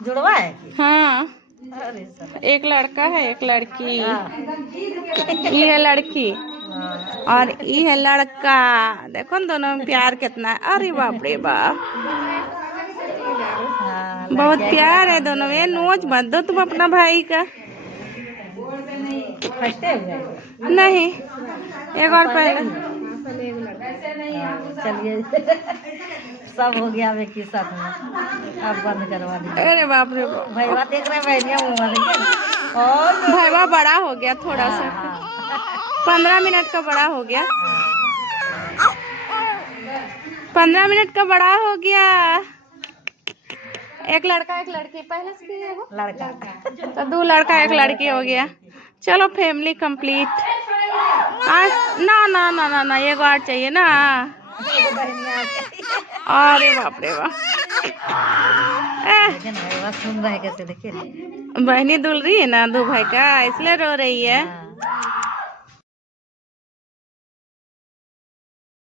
जुड़वा है? हाँ, अरे साला। एक लड़का है एक लड़की। ये है लड़की और ये है लड़का। देखो न दोनों में प्यार कितना है। अरे बाप रे बाप, हाँ, बहुत लड़कियाँ प्यार है दोनों में। नोच मत दो तुम अपना भाई का। फर्स्टे हो गए। नहीं, एक और पहले। चलिए सब हो गया अब एक ही साथ में। अब बंद करवा दीजिए। अरे बाप रे बाप, भैया देख रहे हैं, भैया मुँह देखिए। और भाईवा बड़ा हो गया थोड़ा सा, 15 मिनट का बड़ा हो गया। 15 मिनट का बड़ा हो गया। एक लड़का एक लड़की पहले से है वो लड़का तो 2 लड़का 1 लड़की हो गया। चलो फैमिली कंप्लीट। आज ना ना ना ना ना, एक और चाहिए ना। अरे बाप रे बाप, सुन रहे कैसे देखिए। बहनी दुल रही है ना 2 भाई का, इसलिए रो रही है।